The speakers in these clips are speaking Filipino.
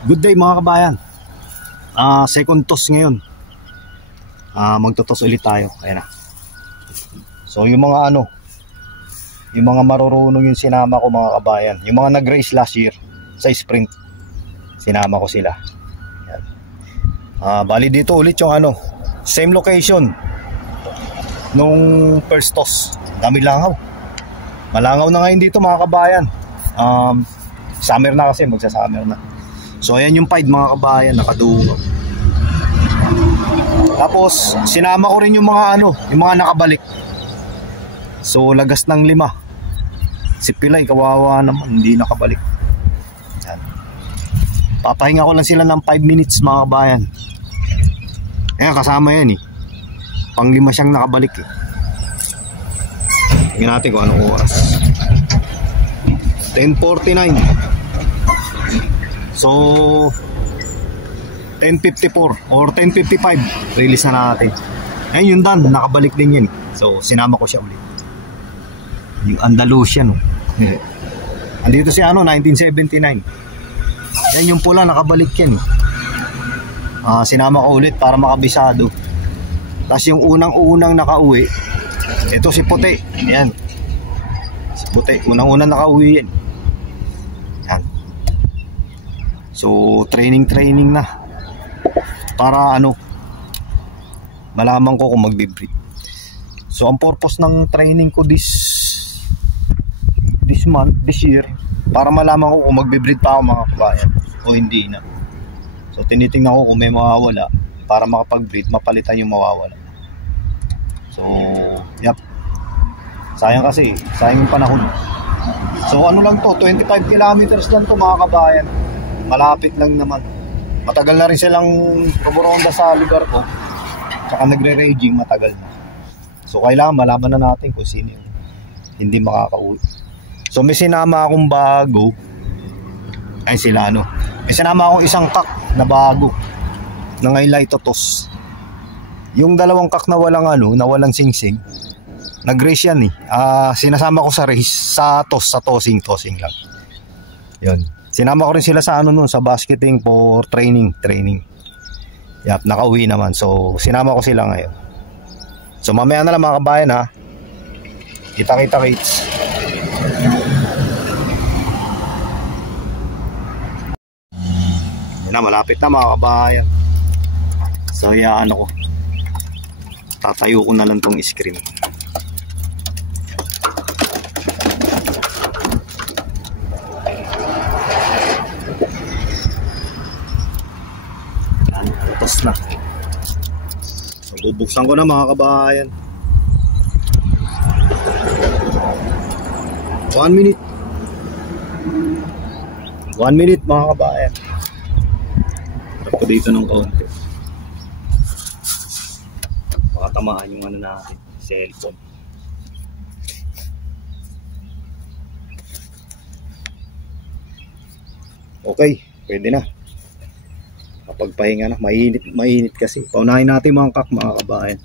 Good day mga kabayan. Second toss ngayon. Magtotos ulit tayo. Ayan na. So yung mga yung mga marurunong yung sinama ko mga kabayan. Yung mga nag-race last year sa sprint, sinama ko sila. Ayan. Bali dito ulit yung same location nung first toss. Dami langaw. Malangaw na ngayon dito mga kabayan. Summer na kasi, magsa-summer na. So ayan yung pied mga kabayan, nakadugo. Tapos sinama ko rin yung mga yung mga nakabalik. So lagas ng 5. Si Pilay kawawa naman, hindi nakabalik. Yan. Papahinga ko lang sila ng 5 minutes mga kabayan. Ayan, kasama yan eh. Pang 5 siyang nakabalik eh. Tingnan natin kung anong oras. 10:49. So 10:54 or 10:55 release na natin. Ayun yung Dan, nakabalik din yan. So sinama ko siya ulit. Yung Andalusian andito si 1979. Yan yung pula, nakabalik yan. Sinama ko ulit para makabisado. Tapos yung unang nakauwi, ito si Puti. Yan, si Puti, unang nakauwi yan. Yan. So training na para malaman ko kung magbe-breed. So ang purpose ng training ko this year, para malaman ko kung magbe-breed pa ako mga kabayan o hindi na. So tinitingnan ko kung may mawawala para makapag-breed, mapalitan yung mawawala. So yep, sayang yung panahon. So lang to, 25 kilometers lang to mga kabayan. Malapit lang naman. Matagal na rin silang rumuronda sa lugar ko. Tsaka nagre-raging, matagal na. So kailangan malaman na natin kung sino yung hindi makakauwi. So may sinama akong bago. Ay sila may sinama akong isang kak na bago na ngayon lang itotos. Yung dalawang kak na walang singsing, nag-race yan eh. Sinasama ko sa race, sa tossing lang. Yun. Sinama ko rin sila sa sa basketing for training. Yap, nakauwi naman. So sinama ko sila ngayon. So mamaya na lang mga kabayan ha. Kita kids. Yan na, malapit na mga kabayan. So ko. Tatayo ko na lang tong screen. Tapos na. So bubuksan ko na mga kabayan. 1 minute. 1 minute mga kabayan. Harap ko dito ng konti. Baka tamaan yung natin, cellphone. Okay, pwede na. Pagpahinga na, mainit kasi. Paunahin natin mga kak mga kabayan.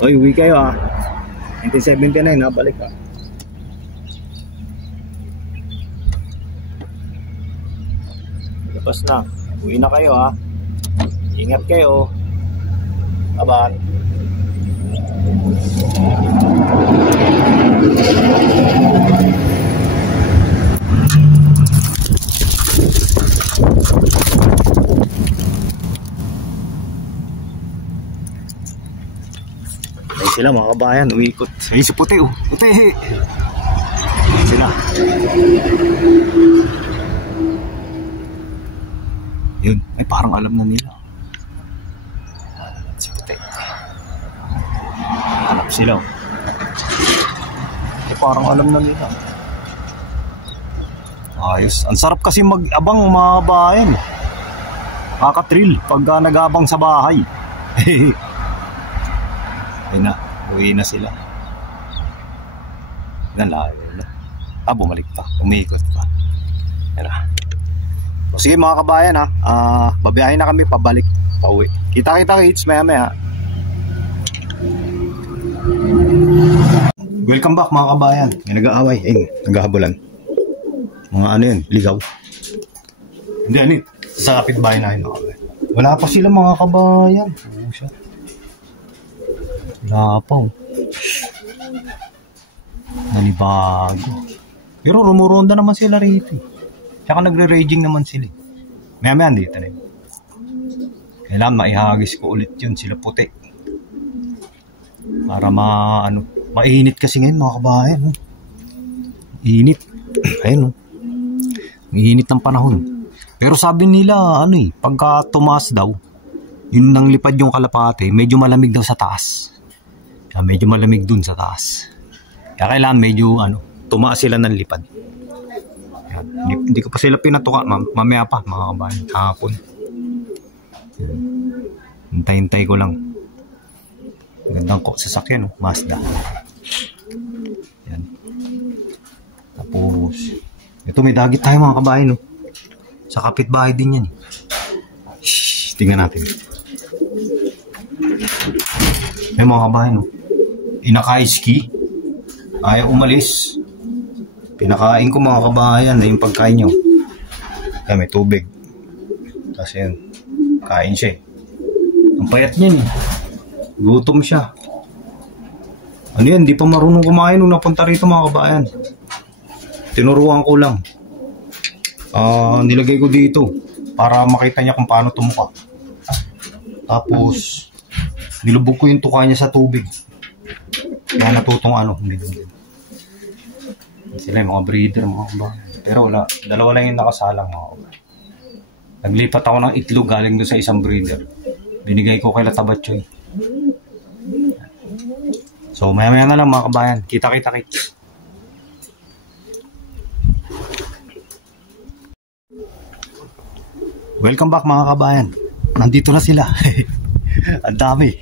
Oy, uwi kayo 1979 balik Labas na. Uwi na kayo Ingat kayo. Bye-bye. Sila mga kabayan, uikot. Ay, si Puti Puti. Sila. Yun, ay parang alam na nila. Si Puti. Hanap sila. Ay parang alam na nila. Ayos. Ang sarap kasi mag-abang mga kabayan. Kaka-thrill pagka nag-abang sa bahay. Ayun na. Uwi na sila. Nalayo na. Bumalik pa. Umiikot pa. Yan na. O sige mga kabayan babiyahin na kami pabalik. Pauwi. Kita kids maya. Welcome back mga kabayan. May nag-aaway. Ayun, naghahabulan. Mga ano yun, ligaw. Hindi, ano yun, sa kapitbahay namin mga kabayan. Wala pa sila mga kabayan. Oo siya. Wala pa oh. Nanibago. Pero rumuronda naman sila rito. Tsaka nagre-raging naman sila. Maya-maya dito na yun. Kailangan maihagis ko ulit yun, sila puti. Para mainit kasi ngayon mga kabayan. Oh. Init. Ayun oh. Init ng panahon. Pero sabi nila, pagka tumaas daw, yun nang lipad yung kalapate, medyo malamig daw sa taas. Kaya medyo malamig dun sa taas. Kaya kailangan medyo, tumaas sila ng lipad. Hindi ko pa sila pinatuka. Mamaya pa, mga kabayan. Hapon. Hintay-hintay ko lang. Gandang sasakyan, Mazda. Yan. Tapos, ito may dagit tayo mga kabayan, Sa kapitbahay din yan. Shhh, tingnan natin. May mga kabayan, Inakaiski. Ayaw umalis. Pinakain ko mga kabayan na yung pagkain nyo. Kaya may tubig. Kasi yun, kain siya Ang payat niyan Gutom siya. Ano yan, di pa marunong kumain nung napunta rito mga kabayan. Tinuruan ko lang. Nilagay ko dito para makita niya kung paano tumuka. Tapos nilubog ko yung tuka niya sa tubig. Kaya natutong hindi. Sila yung mga breeder mga kabayan. Pero wala, dalawa lang yung nakasalang mga kabayan. Naglipat ako ng itlog galing doon sa isang breeder. Binigay ko kay Latabatchoy. So maya-maya na lang mga kabayan. Kita-kita. Welcome back mga kabayan. Nandito na sila. Ang dami.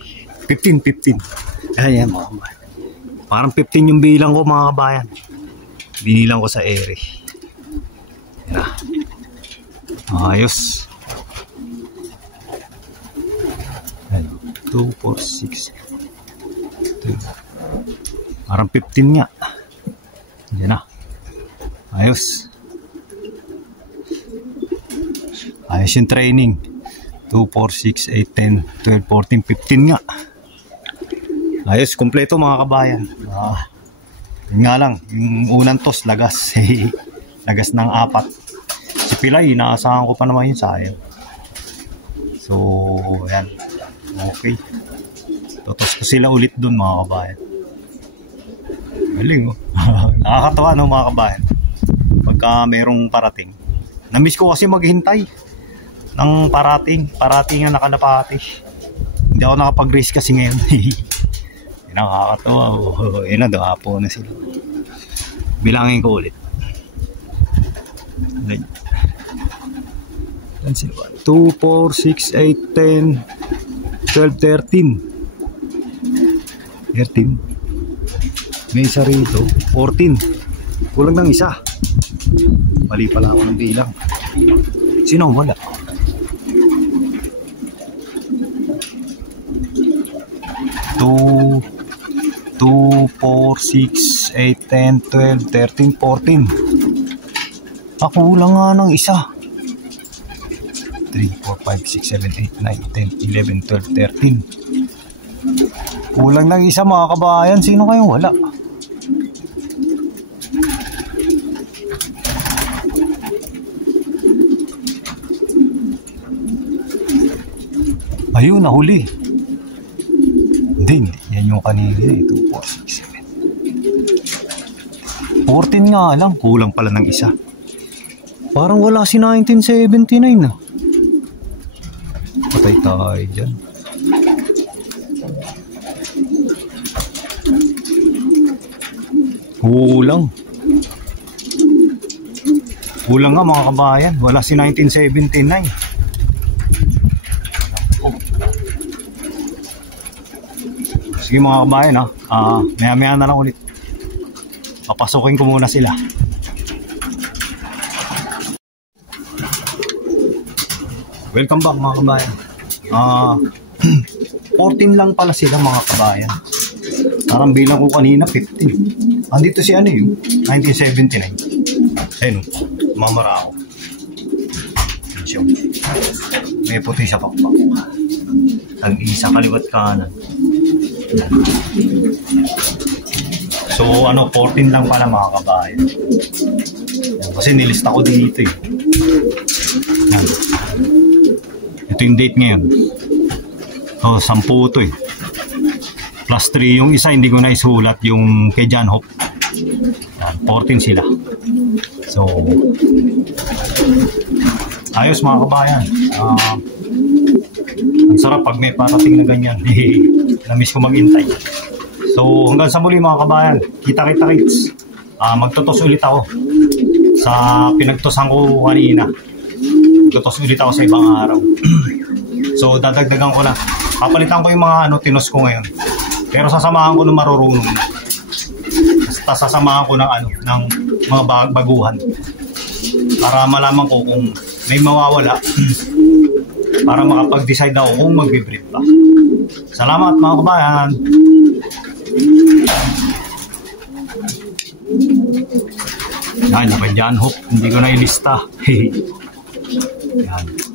15. Ayan mga kabayan. Parang 15 yung bilang ko mga kabayan. Binilang ko sa ere. Yan. Ayos. 2, 4, 6. Parang 15 nga. Yan na. Ayos. Ayos yung training. 2, 4, 6, 8, 10, 12, 14, 15 nga. Ayos, kumpleto mga kabayan. Yun nga lang, yung unang toss, lagas. Lagas ng 4. Si Pilay, inaasahan ko pa naman yun sayang. So, yan. Okay. Totos ko sila ulit dun mga kabayan. Galing Nakakatawa mga kabayan. Pagka merong parating. Namiss ko kasi maghintay ng parating na nakalapati. Hindi ako nakapag-race kasi ngayon. Nakakatawa. Yun na, doapo na sila. Bilangin ko ulit. 2, 4, 6, 8, 10, 12, 13. 13. May isa rito. 14. Kulang ng isa. Mali pala ako ng bilang. Sino ang wala? 2, 4, 6, 8, 10, 12, 13, 14. Kulang nga ng isa. 3, 4, 5, 6, 7, 8, 9, 10, 11, 12, 13. Kulang ng isa mga kabayan. Sino kayong wala? Ayun, nahuli. Hindi. Yan yung kanina. 2, 4, 6, 7. 14 nga lang. Kulang pala ng isa. Parang wala si 1979 Patay tayo dyan. Kulang. Kulang nga mga kabayan. Wala si 1979. Sige mga kabayan maya-maya na lang ulit. Papasukin ko muna sila. Welcome back mga kabayan. 14 lang pala sila mga kabayan. Parang bilang ko kanina 15. Andito si yung 1979. Ayun. mamara ako. May puti sa pakpak. Tag-isa kaliwat kanan. So 14 lang pala mga kabayan. Kasi nilista ko dito eh. Yan. Ito yung date ngayon. So 10 to eh. Plus 3 yung isa, hindi ko na isulat yung kay John Hope. Yan, 14 sila. So ayos mga kabayan. Ang sarap pag may parating na ganyan. Namiss ko maghintay. So hanggang sa muli mga kabayan. Kita-kita kits. Magtotos ulit ako sa pinagtosan ko kanina. Magtotos ulit ako sa ibang araw. So dadagdagan ko na. Papalitan ko yung mga tinos ko ngayon. Pero sasamahan ko ng marurunong. Basta sasamahan ko ng ng mga baguhan. Para malaman ko kung may mawawala. Para makapag-decide ako kung magbe-breed pa. Salamat mga kabayan. Yan, John Hope. Hindi ko na ilista. Yan.